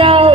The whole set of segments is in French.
Yeah.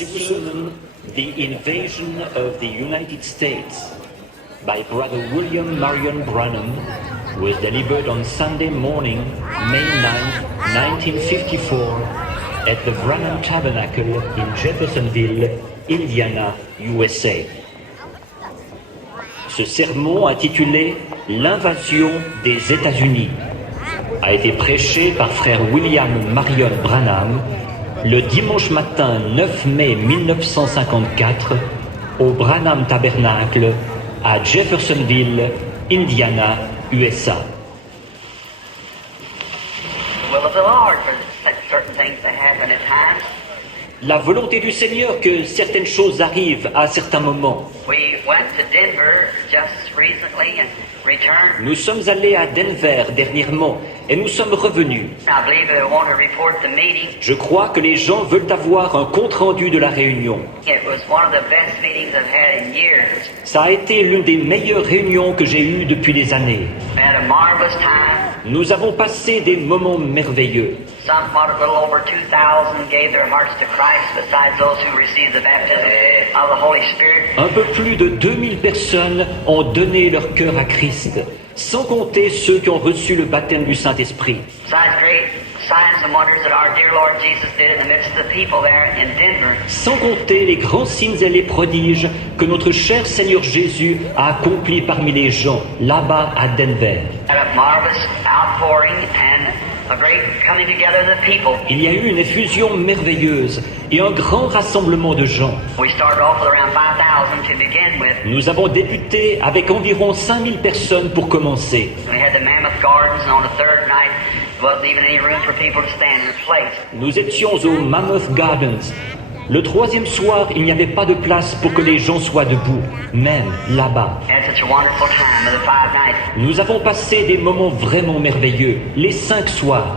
Si vous souvenez, the invasion of the United States by Brother William Marion Branham was delivered on Sunday morning, May 9, 1954, at the Branham Tabernacle in Jeffersonville, Indiana, USA. Ce sermon intitulé « L'invasion des États-Unis » a été prêché par frère William Marion Branham le dimanche matin 9 mai 1954 au Branham Tabernacle à Jeffersonville, Indiana, USA. La volonté du Seigneur que certaines choses arrivent à certains moments. Nous sommes allés à Denver dernièrement et nous sommes revenus. Je crois que les gens veulent avoir un compte-rendu de la réunion. Ça a été l'une des meilleures réunions que j'ai eues depuis des années. Nous avons passé des moments merveilleux. Un peu plus de 2000 personnes ont donné leur cœur à Christ, sans compter ceux qui ont reçu le baptême du Saint-Esprit. Sans compter les grands signes et les prodiges que notre cher Seigneur Jésus a accomplis parmi les gens, là-bas à Denver. Il y a eu une effusion merveilleuse et un grand rassemblement de gens. Nous avons débuté avec environ 5000 personnes pour commencer. Nous étions au Mammoth Gardens. Le troisième soir, il n'y avait pas de place pour que les gens soient debout, même là-bas. Nous avons passé des moments vraiment merveilleux, les 5 soirs.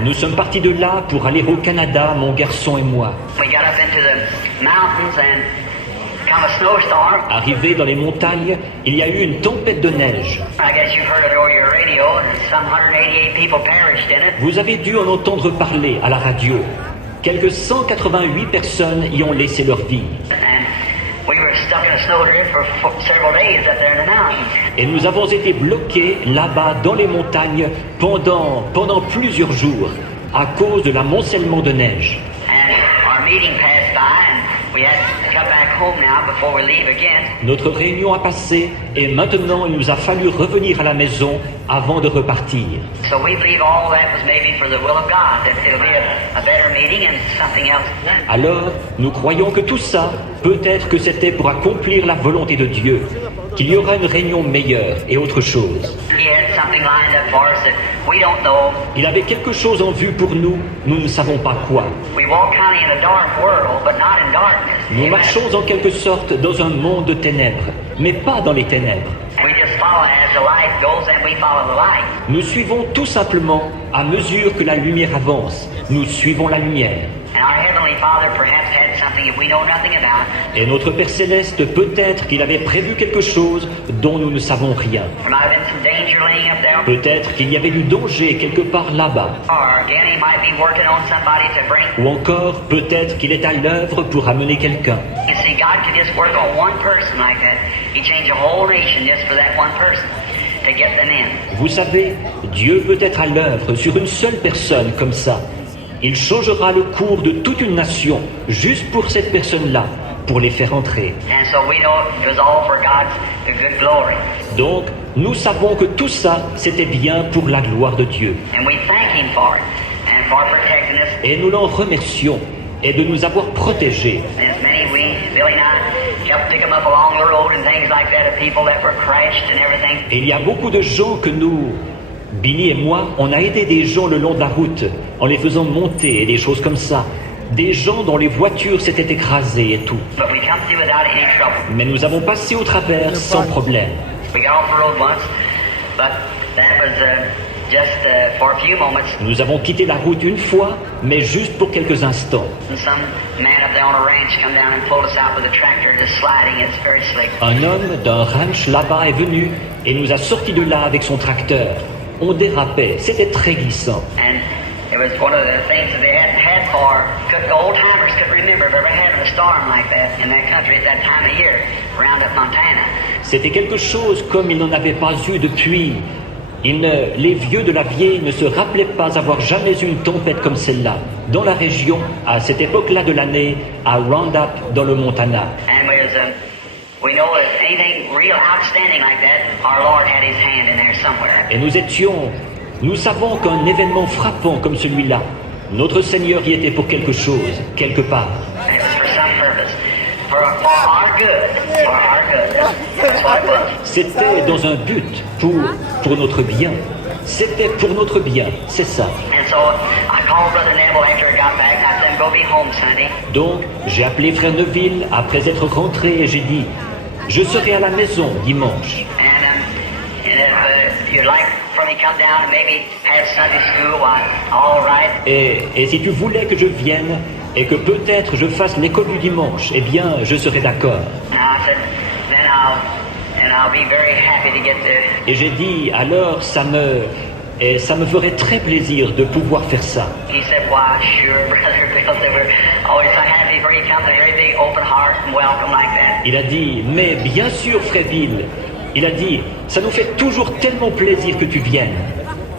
Nous sommes partis de là pour aller au Canada, mon garçon et moi. Arrivé dans les montagnes, il y a eu une tempête de neige. Vous avez dû en entendre parler à la radio. Quelques 188 personnes y ont laissé leur vie. Et nous avons été bloqués là-bas dans les montagnes pendant plusieurs jours à cause de l'amoncellement de neige. Notre réunion a passé et maintenant il nous a fallu revenir à la maison avant de repartir. Alors, nous croyons que tout ça, peut-être que c'était pour accomplir la volonté de Dieu, qu'il y aura une réunion meilleure et autre chose. Il avait quelque chose en vue pour nous, nous ne savons pas quoi. Nous marchons en quelque sorte dans un monde de ténèbres, mais pas dans les ténèbres. Nous suivons tout simplement à mesure que la lumière avance. Nous suivons la lumière. Et notre Père Céleste, peut-être qu'il avait prévu quelque chose dont nous ne savons rien. Peut-être qu'il y avait du danger quelque part là-bas. Ou encore, peut-être qu'il est à l'œuvre pour amener quelqu'un. Vous savez, Dieu peut être à l'œuvre sur une seule personne comme ça. Il changera le cours de toute une nation juste pour cette personne-là, pour les faire entrer. Donc, nous savons que tout ça, c'était bien pour la gloire de Dieu. Et nous l'en remercions et de nous avoir protégés. Et il y a beaucoup de gens que nous, Billy et moi, on a aidé des gens le long de la route, en les faisant monter et des choses comme ça. Des gens dont les voitures s'étaient écrasées et tout. Mais nous avons passé au travers sans problème. Nous avons quitté la route une fois, mais juste pour quelques instants. Un homme d'un ranch là-bas est venu et nous a sortis de là avec son tracteur. On dérapait, c'était très glissant. It was one of the things that they hadn't had for, the old timers could remember of ever having a storm like that in that country at that time of year, around up Montana. C'était quelque chose comme ils n'en avaient pas eu depuis. Les vieux de la vieille ne se rappelaient pas avoir jamais eu une tempête comme celle-là, dans la région, à cette époque-là de l'année, à Roundup, dans le Montana. And we know that anything real outstanding like that, our Lord had His hand in there somewhere. Et nous savons qu'un événement frappant comme celui-là, notre Seigneur y était pour quelque chose, quelque part. It was for some purpose, for our good, for our good. That's what it was. C'était dans un but, pour notre bien. C'était pour notre bien, c'est ça. And so I called Brother Neville after I got back, and I said, go be home Sunday. Donc, j'ai appelé Frère Neville après être rentré et j'ai dit, je serai à la maison dimanche. And if you'd like for me to come down and maybe have Sunday school, all right. Et si tu voulais que je vienne et que peut-être je fasse l'école du dimanche, eh bien, je serai d'accord. And I said, then I'll be very happy to get there. Et j'ai dit, alors ça me ferait très plaisir de pouvoir faire ça. He said, why, sure, Brother Bill, they were always so happy for you to come to a very big open heart and welcome like that. Il a dit, mais bien sûr, Frère Bill. Il a dit, ça nous fait toujours tellement plaisir que tu viennes.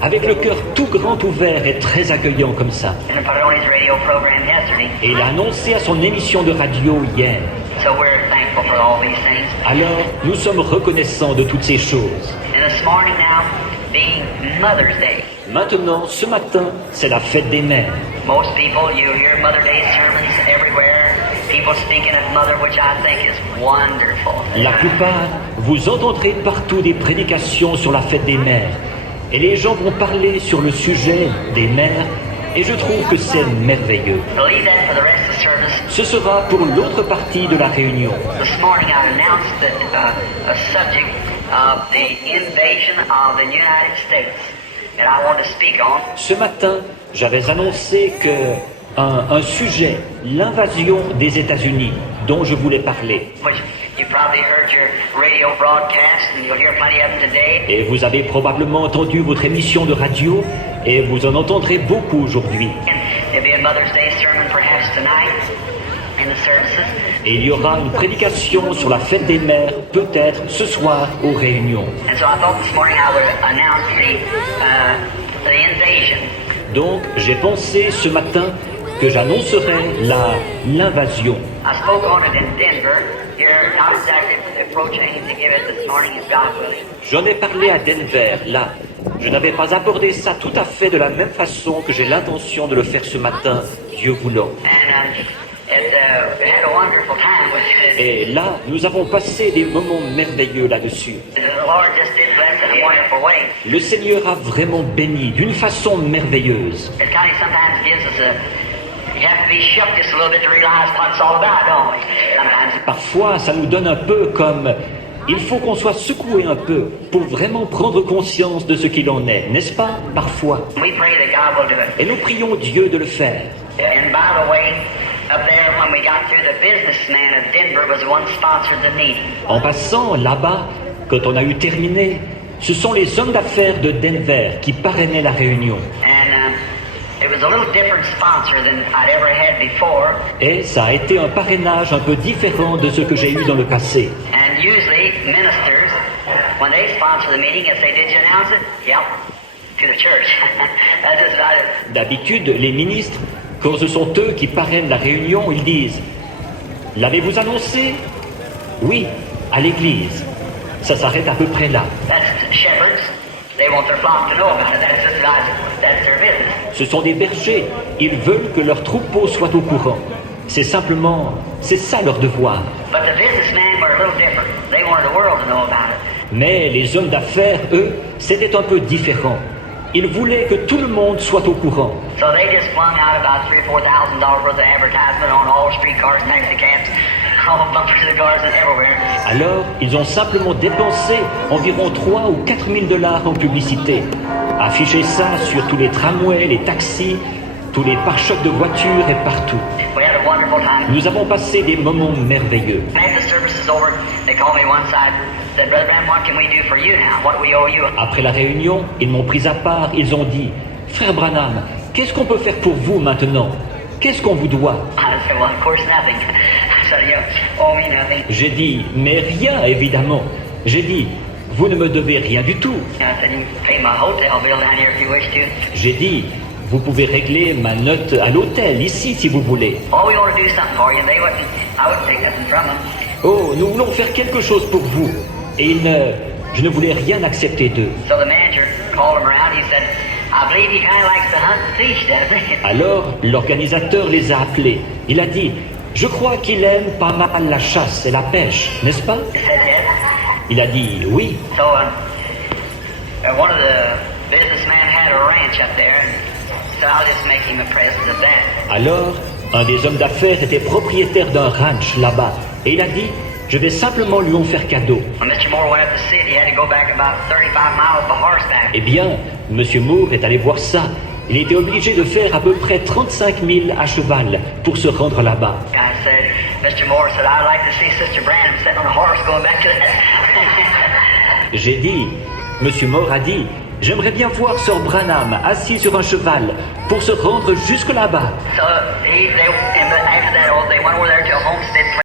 Avec le cœur tout grand ouvert et très accueillant comme ça. And I put it on his radio program yesterday. Et il a annoncé à son émission de radio hier. So we're thankful for all these things. Alors, nous sommes reconnaissants de toutes ces choses. And this morning now, being Mother's Day. Maintenant, ce matin, c'est la fête des mères. Most people, you hear Mother Day sermons everywhere. People speaking of Mother, which I think is wonderful. La plupart, vous entendrez partout des prédications sur la fête des mères. Et les gens vont parler sur le sujet des mères. Et je trouve que c'est merveilleux. So leave that for the rest of the service. Ce sera pour l'autre partie de la réunion. This morning I announced that a subject of the invasion of the United States that I want to speak on. Ce matin, j'avais annoncé un sujet, l'invasion des États-Unis, dont je voulais parler. Which you probably heard your radio broadcast, and you'll hear plenty of them today. Et vous avez probablement entendu votre émission de radio, et vous en entendrez beaucoup aujourd'hui. And there'll be a Mother's Day sermon perhaps tonight in the services. Et il y aura une prédication sur la fête des mères, peut-être ce soir aux réunions. And so I thought this morning I would announce the invasion. Donc, j'ai pensé ce matin que j'annoncerai l'invasion. I spoke on it in Denver. You're not exactly approaching to give it this morning, if God willing. J'en ai parlé à Denver, là. Je n'avais pas abordé ça tout à fait de la même façon que j'ai l'intention de le faire ce matin, Dieu voulant. And it had a wonderful time with it. Et là, nous avons passé des moments merveilleux là-dessus. The Lord just did bless in a wonderful way. Le Seigneur a vraiment béni d'une façon merveilleuse. It kind of sometimes gives us you have to be shook just a little bit to realize what it's all about, don't we? Sometimes. Parfois, ça nous donne un peu comme... Il faut qu'on soit secoué un peu pour vraiment prendre conscience de ce qu'il en est, n'est-ce pas? Parfois. We pray that God will do it. Et nous prions Dieu de le faire. And by the way, up there when we got through, the businessman of Denver was the one who sponsored the meeting. En passant là-bas, quand on a eu terminé, ce sont les hommes d'affaires de Denver qui parrainaient la réunion. And it was a little different sponsor than I'd ever had before. Et ça a été un parrainage un peu différent de ce que j'ai eu dans le passé. And usually ministers, when they sponsor the meeting, if they did you announce it? Yep, to the church. That's just about it. D'habitude, les ministres, quand ce sont eux qui parrainent la réunion, ils disent « L'avez-vous annoncé ?»« Oui, à l'église. » Ça s'arrête à peu près là. That's shepherds. They want their flock to know about it. That's just about it. That's their business. Ce sont des bergers. Ils veulent que leurs troupeaux soient au courant. C'est ça leur devoir. But the businessmen were a little different. They wanted the world to know about it. Mais les hommes d'affaires, eux, c'était un peu différent. Ils voulaient que tout le monde soit au courant. So they just flung out about $3,000 or $4,000 worth of advertisement on all streetcars, taxicabs, all bumpers of cars and everywhere. Alors, ils ont simplement dépensé environ 3 ou 4 000 $ en publicité. Affiché ça sur tous les tramways, les taxis, tous les pare-chocs de voitures et partout. We had a wonderful time. Nous avons passé des moments merveilleux. After the service is over, they called me one side, said, Brother Branham, what can we do for you now? What do we owe you? Après la réunion, ils m'ont pris à part, ils ont dit « Frère Branham, qu'est-ce qu'on peut faire pour vous maintenant? Qu'est-ce qu'on vous doit? I said, well, of course, nothing. I said, you owe me nothing. J'ai dit, mais rien, évidemment. J'ai dit, vous ne me devez rien du tout. I said, you can pay my hotel bill down here if you wish to. J'ai dit, vous pouvez régler ma note à l'hôtel, ici, si vous voulez. Oh, we want to do something for you. I wouldn't take nothing from them. Oh, nous voulons faire quelque chose pour vous. Et je ne voulais rien accepter d'eux. So the manager called him around. He said, I believe he kind of likes to hunt and fish, doesn't he? Alors, l'organisateur les a appelés. Il a dit, je crois qu'il aime pas mal la chasse et la pêche, n'est-ce pas? He said, yes. Il a dit, oui. So one of the businessmen had a ranch up there, so I'll just make him a present of that. Alors, un des hommes d'affaires était propriétaire d'un ranch là-bas. Et il a dit, je vais simplement lui en faire cadeau. When Mr. Moore went up the city, he had to go back about 35 miles by horseback. Eh bien, M. Moore est allé voir ça. Il était obligé de faire à peu près 35 000 à cheval pour se rendre là-bas. I said, Mr. Moore said, I'd like to see Sister Branham sitting on a horse going back to that. J'ai dit, M. Moore a dit, j'aimerais bien voir Sir Branham assis sur un cheval pour se rendre jusque là-bas. So after that, they went over there to a homestead